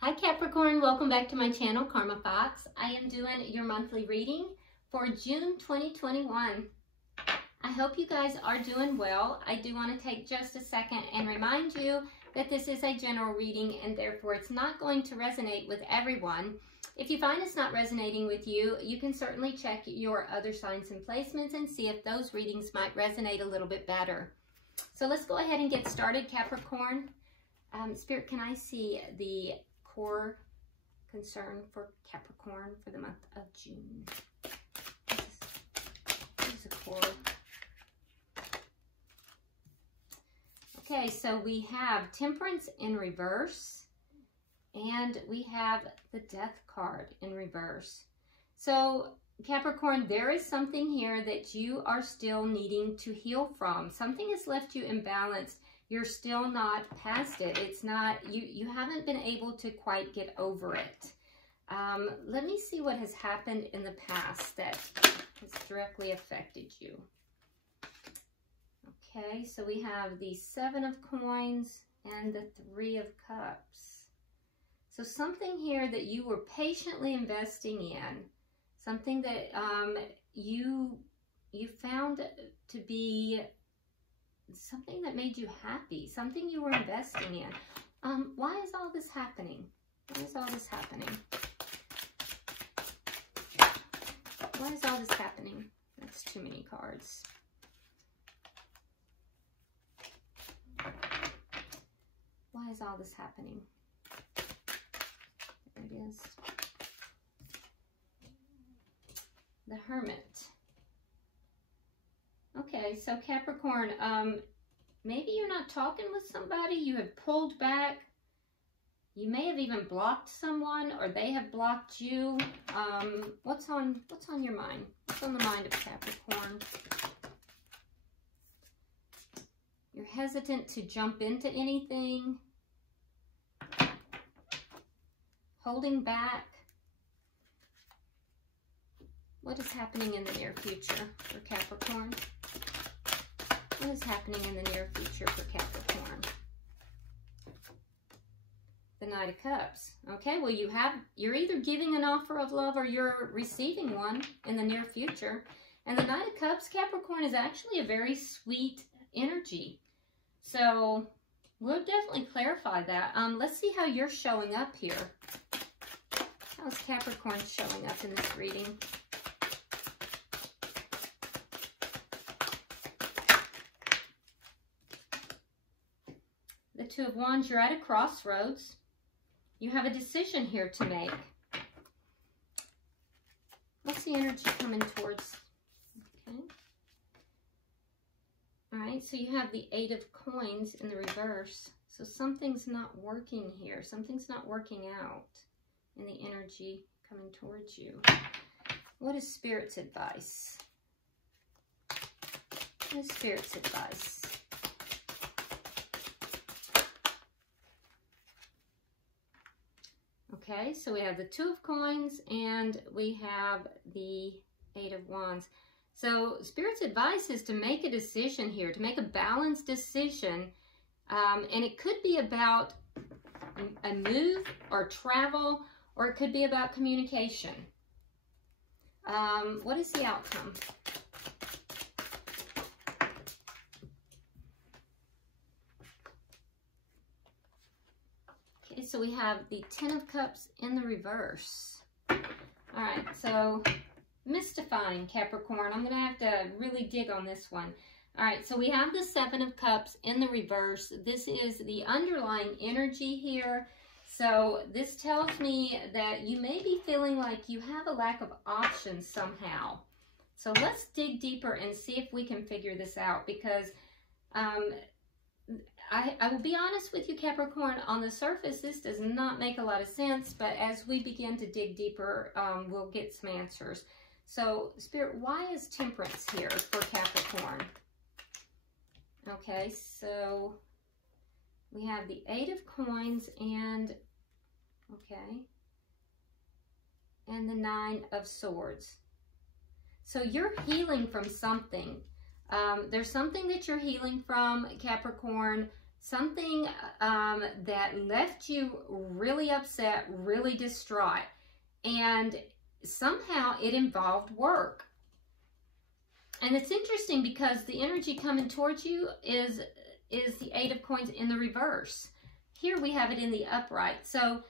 Hi Capricorn, welcome back to my channel, Karma Fox. I am doing your monthly reading for June 2021. I hope you guys are doing well. I do want to take just a second and remind you that this is a general reading and therefore it's not going to resonate with everyone. If you find it's not resonating with you, you can certainly check your other signs and placements and see if those readings might resonate a little bit better. So let's go ahead and get started, Capricorn. Spirit, can I see the core concern for Capricorn for the month of June? This is a core. Okay, so we have Temperance in reverse, and we have the Death card in reverse. So Capricorn, there is something here that you are still needing to heal from. Something has left you imbalanced. You're still not past it. It's not, you haven't been able to quite get over it. Let me see what has happened in the past that has directly affected you. Okay, so we have the 7 of Coins and the 3 of Cups. So something here that you were patiently investing in, something that you found to be something that made you happy, something you were investing in. Why is all this happening? Why is all this happening? Why is all this happening? That's too many cards. Why is all this happening? There it is. The Hermit. Okay, so Capricorn, maybe you're not talking with somebody, you have pulled back, you may have even blocked someone, or they have blocked you. What's on your mind? What's on the mind of Capricorn? You're hesitant to jump into anything, holding back. What is happening in the near future for Capricorn? What is happening in the near future for Capricorn? The Knight of Cups. Okay, well you're either giving an offer of love or you're receiving one in the near future. And the Knight of Cups, Capricorn, is actually a very sweet energy. So we'll definitely clarify that. Let's see how you're showing up here. How's Capricorn showing up in this reading? The 2 of Wands, you're at a crossroads. You have a decision here to make. What's the energy coming towards? Okay. All right, so you have the 8 of Coins in the reverse. So something's not working here. Something's not working out in the energy coming towards you. What is Spirit's advice? What is Spirit's advice? Okay, so we have the 2 of Coins and we have the 8 of Wands. So Spirit's advice is to make a decision here, to make a balanced decision. And it could be about a move or travel, or it could be about communication. What is the outcome? Okay, so we have the 10 of Cups in the reverse. All right, so mystifying, Capricorn. I'm going to have to really dig on this one. All right, so we have the 7 of Cups in the reverse. This is the underlying energy here. So this tells me that you may be feeling like you have a lack of options somehow. So let's dig deeper and see if we can figure this out, because I will be honest with you, Capricorn, on the surface, this does not make a lot of sense, but as we begin to dig deeper, we'll get some answers. So, Spirit, why is Temperance here for Capricorn? Okay, so we have the 8 of Coins and, okay, and the 9 of Swords. So you're healing from something. There's something that you're healing from, Capricorn. something that left you really upset, really distraught, and somehow it involved work. And it's interesting because the energy coming towards you is the Eight of Coins in the reverse. Here we have it in the upright. So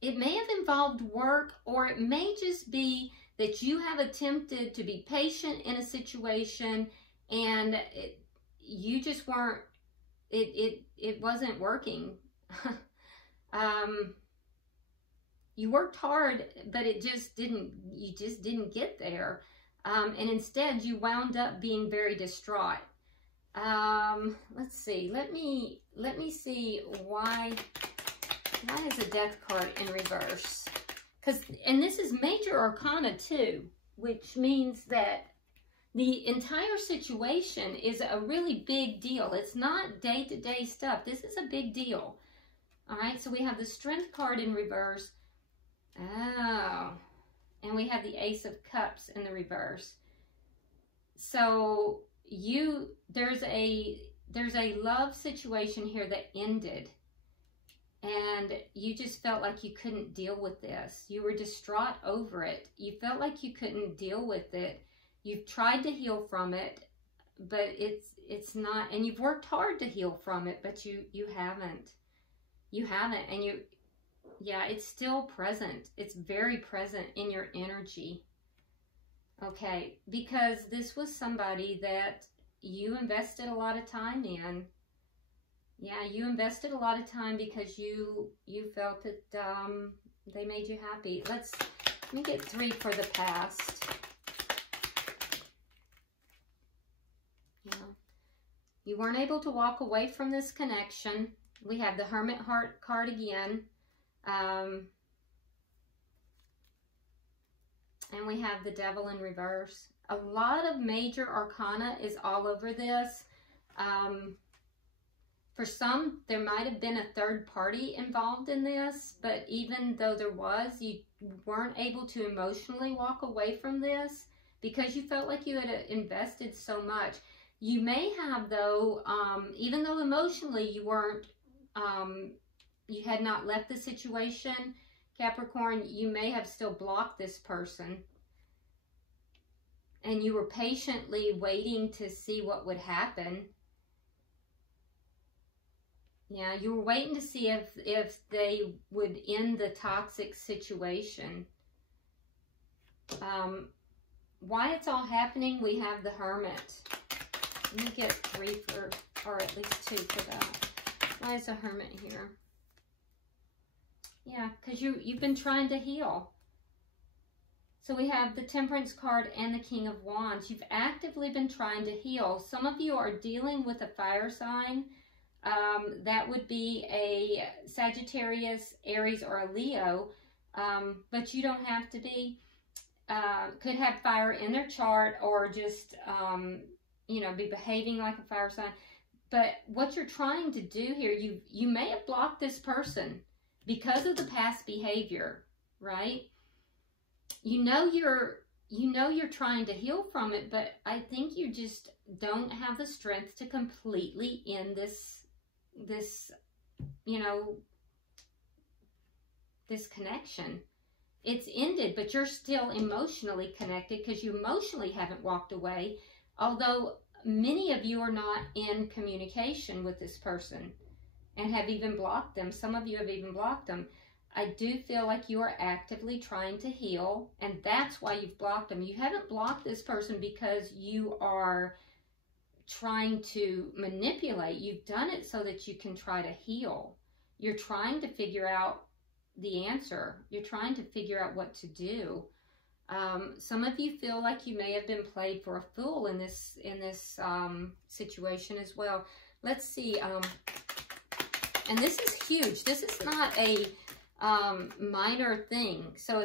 it may have involved work, or it may just be that you have attempted to be patient in a situation and you just weren't, it wasn't working. You worked hard, but you just didn't get there. And instead you wound up being very distraught. Let's see, let me see why is a Death card in reverse? And this is major arcana too, which means that the entire situation is a really big deal. It's not day-to-day stuff. This is a big deal. All right, so we have the Strength card in reverse. Oh, and we have the Ace of Cups in the reverse. So there's a love situation here that ended, and you just felt like you couldn't deal with this. You were distraught over it. You felt like you couldn't deal with it. You've tried to heal from it, but it's not, and you've worked hard to heal from it, but you haven't. You haven't, and yeah, it's still present. It's very present in your energy. Okay, because this was somebody that you invested a lot of time in. Yeah, you invested a lot of time because you felt that they made you happy. Let me get 3 for the past. Yeah. You weren't able to walk away from this connection. We have the Hermit Heart card again. And we have the Devil in reverse. A lot of major arcana is all over this. For some, there might have been a third party involved in this, but even though there was, you weren't able to emotionally walk away from this because you felt like you had invested so much. You may have, though, even though emotionally you weren't, you had not left the situation, Capricorn, you may have still blocked this person. And you were patiently waiting to see what would happen. Yeah, you were waiting to see if they would end the toxic situation. Why it's all happening, we have the Hermit. Let me get 3 for, or at least 2 for that. Why is a Hermit here? Yeah, because you've been trying to heal. So we have the Temperance card and the King of Wands. You've actively been trying to heal. Some of you are dealing with a fire sign. That would be a Sagittarius, Aries, or a Leo. But you don't have to be. Could have fire in their chart, or just, you know, be behaving like a fire sign. But what you're trying to do here, you may have blocked this person because of the past behavior, right? You know you're trying to heal from it, but I think you just don't have the strength to completely end this, you know, this connection. It's ended, but you're still emotionally connected because you emotionally haven't walked away, although many of you are not in communication with this person and have even blocked them. Some of you have even blocked them. I do feel like you are actively trying to heal, and that's why you've blocked them. You haven't blocked this person because you are trying to manipulate. You've done it so that you can try to heal. You're trying to figure out the answer. You're trying to figure out what to do. Some of you feel like you may have been played for a fool in this situation as well. Let's see. And this is huge. This is not a minor thing. So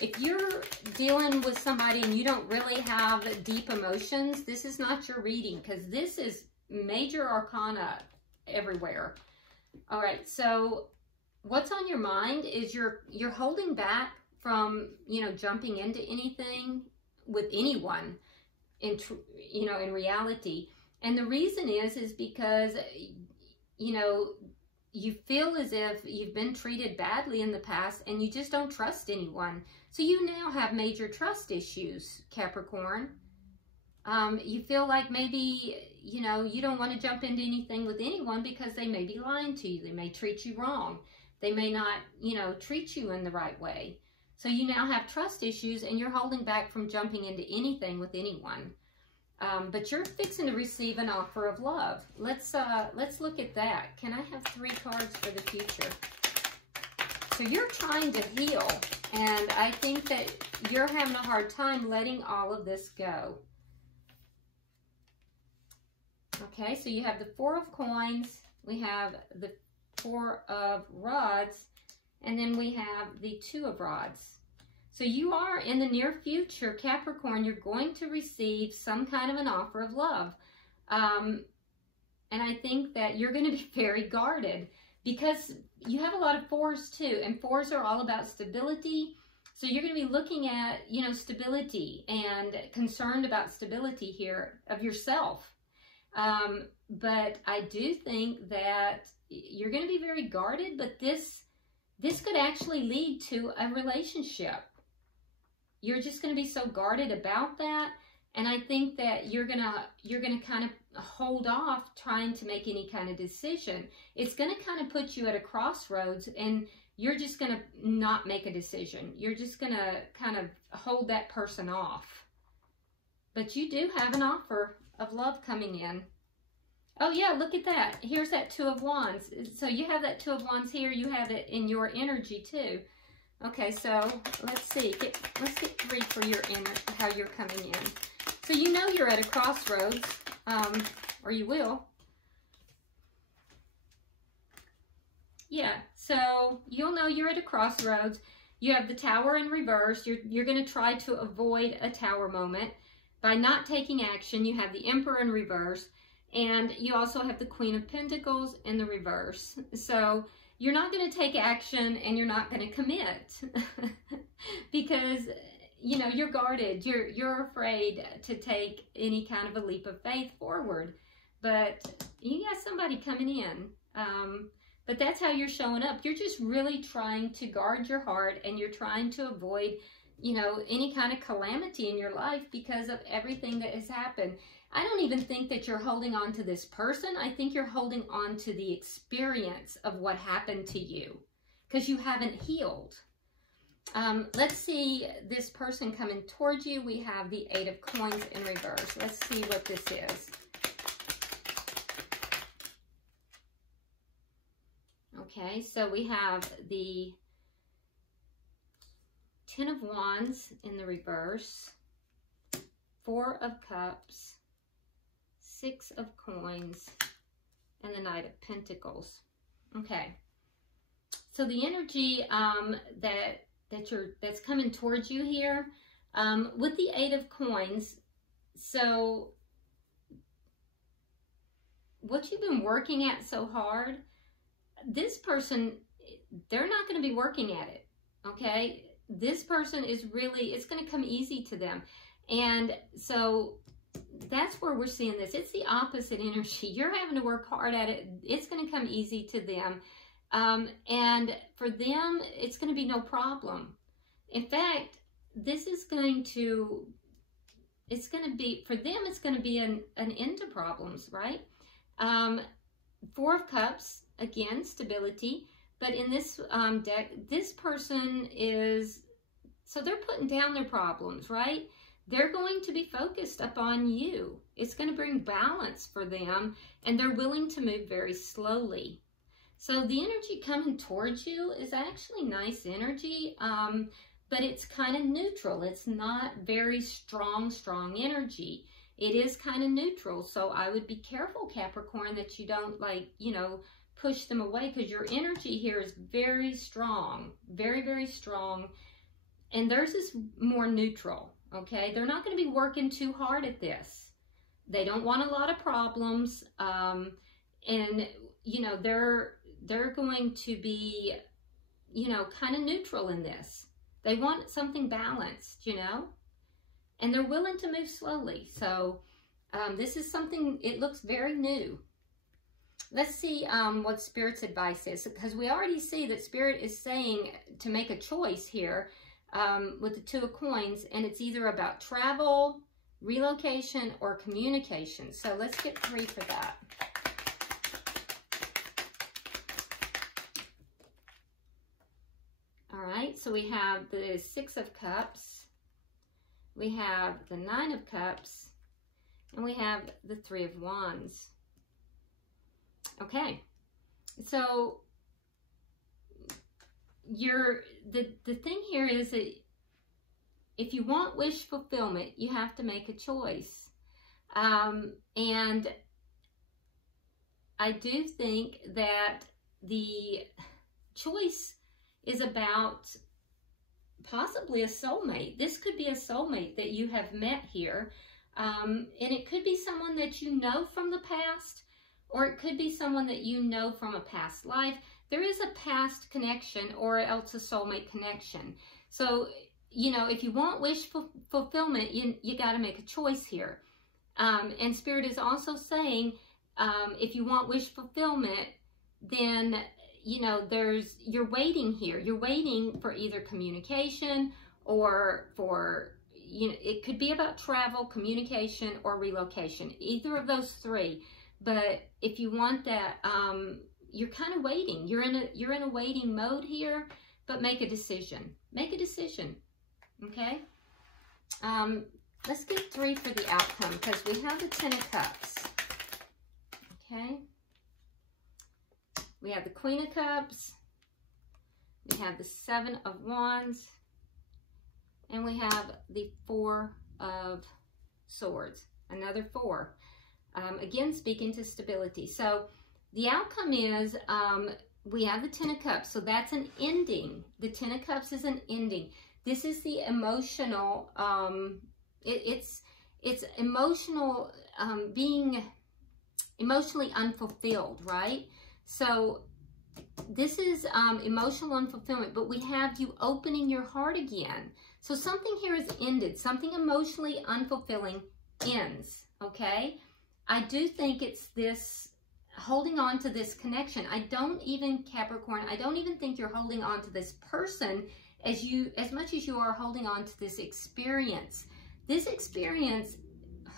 if you're dealing with somebody and you don't really have deep emotions, this is not your reading, because this is major arcana everywhere. All right, so what's on your mind is you're holding back from, you know, jumping into anything with anyone in reality. And the reason is because, you know, you feel as if you've been treated badly in the past and you just don't trust anyone. So you now have major trust issues, Capricorn. You feel like maybe, you know, you don't want to jump into anything with anyone because they may be lying to you. They may treat you wrong. They may not, you know, treat you in the right way. So you now have trust issues and you're holding back from jumping into anything with anyone. But you're fixing to receive an offer of love. Let's look at that. Can I have 3 cards for the future? So you're trying to heal, and I think that you're having a hard time letting all of this go. Okay, so you have the 4 of coins, we have the 4 of rods, and then we have the 2 of rods. So you are, in the near future, Capricorn, you're going to receive some kind of an offer of love. And I think that you're going to be very guarded because you have a lot of 4s too. And 4s are all about stability. So you're going to be looking at, you know, stability and concerned about stability here of yourself. But I do think that you're going to be very guarded, but this could actually lead to a relationship. You're just going to be so guarded about that, and I think that you're gonna kind of hold off trying to make any kind of decision. It's going to kind of put you at a crossroads, and you're just going to not make a decision. You're just going to kind of hold that person off. But you do have an offer of love coming in. Oh yeah, look at that. Here's that 2 of Wands. So you have that 2 of Wands here. You have it in your energy too. Okay, so let's see. Let's get 3 for your how you're coming in. So you know you're at a crossroads, or you will. Yeah, so you'll know you're at a crossroads. You have the Tower in reverse. You're going to try to avoid a Tower moment by not taking action. You have the Emperor in reverse, and you also have the Queen of Pentacles in the reverse. So you're not going to take action and you're not going to commit because, you know, you're guarded. You're afraid to take any kind of a leap of faith forward. But you got somebody coming in. But that's how you're showing up. You're just really trying to guard your heart, and you're trying to avoid, you know, any kind of calamity in your life because of everything that has happened. I don't even think that you're holding on to this person. I think you're holding on to the experience of what happened to you because you haven't healed. Let's see this person coming towards you. We have the 8 of Coins in reverse. Let's see what this is. Okay, so we have the 10 of Wands in the reverse, 4 of Cups, 6 of Coins, and the Knight of Pentacles. Okay, so the energy that's coming towards you here with the 8 of Coins. So what you've been working at so hard, this person, they're not going to be working at it. Okay, this person is really, it's going to come easy to them, and so that's where we're seeing this. It's the opposite energy. You're having to work hard at it. It's going to come easy to them. And for them, it's going to be no problem. In fact, this is going to, it's going to be, for them, it's going to be an end to problems, right? 4 of Cups, again, stability. But in this deck, this person is, so they're putting down their problems, right? They're going to be focused upon you. It's going to bring balance for them, and they're willing to move very slowly. So the energy coming towards you is actually nice energy, but it's kind of neutral. It's not very strong energy. It is kind of neutral. So I would be careful, Capricorn, that you don't, like, you know, push them away, because your energy here is very strong, very, very strong. And theirs is more neutral. Okay, they're not going to be working too hard at this. They don't want a lot of problems, and you know, they're going to be, you know, kind of neutral in this. They want something balanced, you know, and they're willing to move slowly. So This is something, it looks very new. Let's see what Spirit's advice is, because we already see that Spirit is saying to make a choice here with the Two of Coins, and it's either about travel, relocation, or communication. So let's get 3 for that. All right, so we have the 6 of Cups, we have the 9 of Cups, and we have the 3 of Wands. Okay, so the thing here is that if you want wish fulfillment, you have to make a choice. And I do think that the choice is about possibly a soulmate. This could be a soulmate that you have met here. And it could be someone that you know from the past, or it could be someone that you know from a past life. There is a past connection or else a soulmate connection. So, you know, if you want wish fulfillment, you got to make a choice here. And Spirit is also saying, if you want wish fulfillment, then, you know, you're waiting here. You're waiting for either communication or for, you know, it could be about travel, communication, or relocation. Either of those 3. But if you want that, you're kind of waiting. You're in a waiting mode here, but make a decision. Make a decision, okay? Let's get 3 for the outcome, because we have the 10 of Cups, okay? We have the Queen of Cups, we have the 7 of Wands, and we have the 4 of Swords, another 4. Again, speaking to stability. So the outcome is we have the 10 of Cups. So that's an ending. The 10 of Cups is an ending. This is the emotional, it's emotional, being emotionally unfulfilled, right? So this is emotional unfulfillment, but we have you opening your heart again. So something here is ended. Something emotionally unfulfilling ends, okay? I do think it's this holding on to this connection. I don't even, Capricorn, I don't even think you're holding on to this person as much as you are holding on to this experience. This experience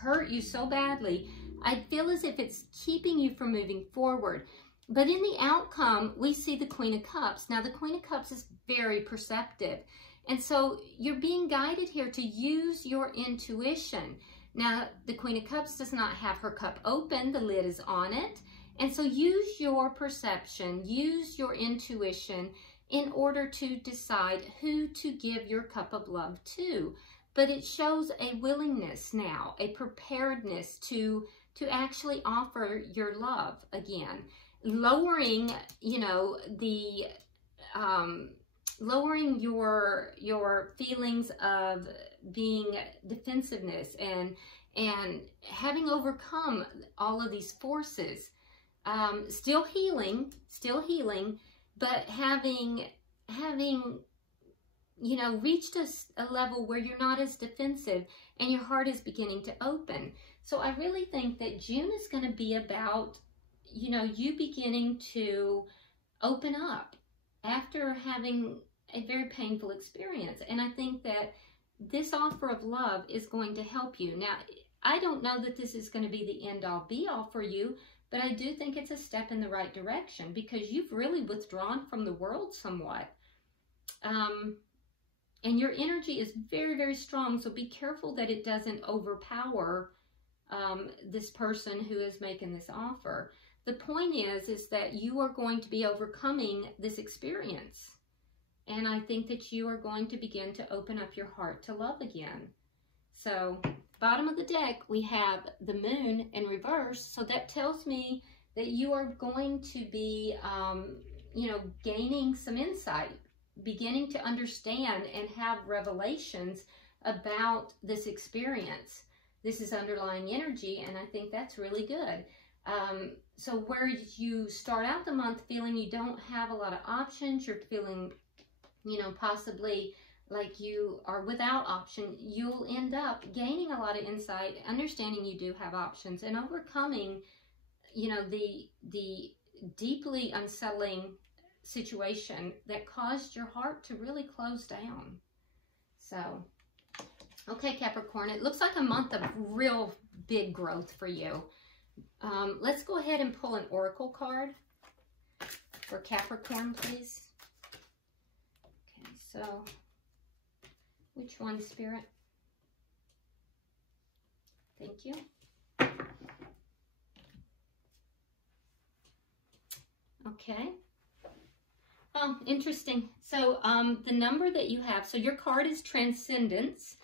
hurt you so badly. I feel as if it's keeping you from moving forward. But in the outcome, we see the Queen of Cups. Now, the Queen of Cups is very perceptive. And so you're being guided here to use your intuition. Now, the Queen of Cups does not have her cup open. The lid is on it. And so use your perception, use your intuition in order to decide who to give your cup of love to. But it shows a willingness now, a preparedness to actually offer your love again. Lowering, you know, the, lowering your feelings of being defensiveness and having overcome all of these forces. Still healing, but having, you know, reached a level where you're not as defensive and your heart is beginning to open. So I really think that June is going to be about, you know, you beginning to open up after having a very painful experience. And I think that this offer of love is going to help you. Now, I don't know that this is going to be the end-all be-all for you, but I do think it's a step in the right direction because you've really withdrawn from the world somewhat. And your energy is very, very strong, so be careful that it doesn't overpower this person who is making this offer. The point is that you are going to be overcoming this experience. And I think that you are going to begin to open up your heart to love again. So, bottom of the deck, we have the moon in reverse. So that tells me that you are going to be, you know, gaining some insight, beginning to understand and have revelations about this experience. This is underlying energy, and I think that's really good. So where you start out the month feeling you don't have a lot of options, you're feeling, you know, possibly like you are without option, you'll end up gaining a lot of insight, understanding you do have options, and overcoming, you know, the deeply unsettling situation that caused your heart to really close down. So, okay, Capricorn, it looks like a month of real big growth for you. Let's go ahead and pull an oracle card for Capricorn, please. Okay, so which one, Spirit? Thank you. Okay. Oh, interesting. So the number that you have, so your card is Transcendence,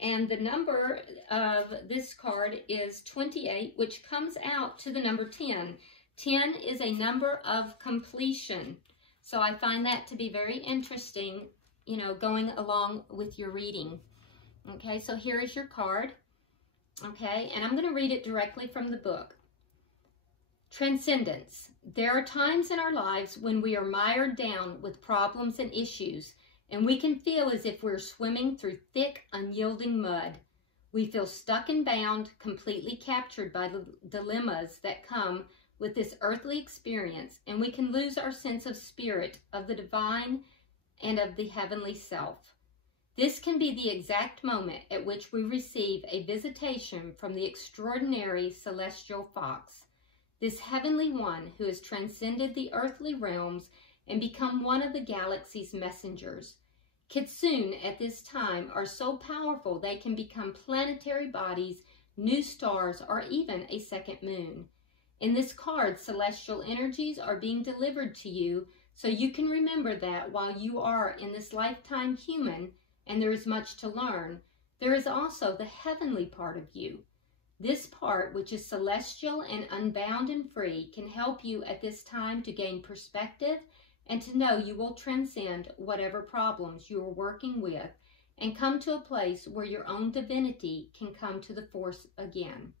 and the number of this card is 28, which comes out to the number 10. 10 is a number of completion. So I find that to be very interesting, you know, going along with your reading. Okay, so here is your card. Okay, and I'm going to read it directly from the book. Transcendence. There are times in our lives when we are mired down with problems and issues, and we can feel as if we're swimming through thick, unyielding mud. We feel stuck and bound, completely captured by the dilemmas that come with this earthly experience, and we can lose our sense of spirit, of the divine, and of the heavenly self. This can be the exact moment at which we receive a visitation from the extraordinary celestial fox, this heavenly one who has transcended the earthly realms and become one of the galaxy's messengers. Kitsune at this time are so powerful they can become planetary bodies, new stars, or even a second moon. In this card, celestial energies are being delivered to you so you can remember that while you are in this lifetime human and there is much to learn, there is also the heavenly part of you. This part, which is celestial and unbound and free, can help you at this time to gain perspective and to know you will transcend whatever problems you are working with and come to a place where your own divinity can come to the force again.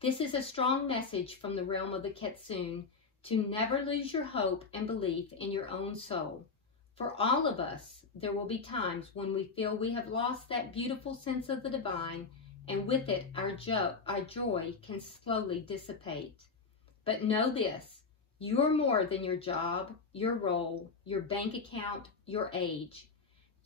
This is a strong message from the realm of the Kitsune to never lose your hope and belief in your own soul. For all of us, there will be times when we feel we have lost that beautiful sense of the divine, and with it, our joy can slowly dissipate. But know this, you are more than your job, your role, your bank account, your age.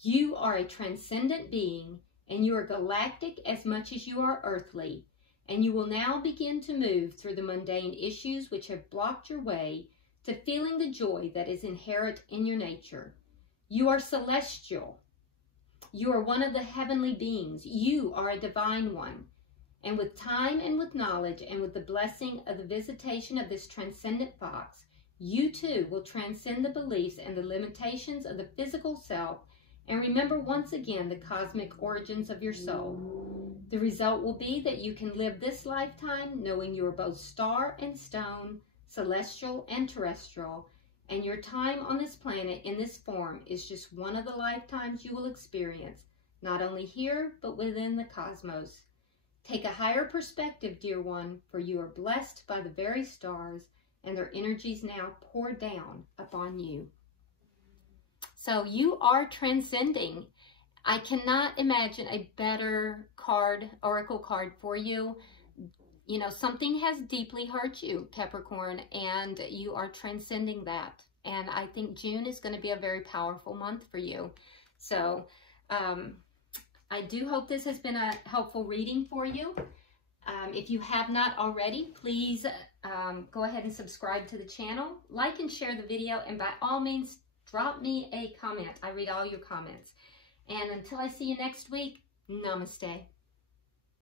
You are a transcendent being, and you are galactic as much as you are earthly, and you will now begin to move through the mundane issues which have blocked your way to feeling the joy that is inherent in your nature. You are celestial. You are one of the heavenly beings. You are a divine one. And with time and with knowledge and with the blessing of the visitation of this transcendent fox, you too will transcend the beliefs and the limitations of the physical self and remember once again the cosmic origins of your soul. The result will be that you can live this lifetime knowing you are both star and stone, celestial and terrestrial, and your time on this planet in this form is just one of the lifetimes you will experience, not only here, but within the cosmos. Take a higher perspective, dear one, for you are blessed by the very stars, and their energies now pour down upon you. So you are transcending. I cannot imagine a better card, oracle card for you. You know, something has deeply hurt you, Capricorn, and you are transcending that. And I think June is going to be a very powerful month for you. So I do hope this has been a helpful reading for you. If you have not already, please go ahead and subscribe to the channel, like and share the video, and by all means, drop me a comment. I read all your comments. And until I see you next week, namaste.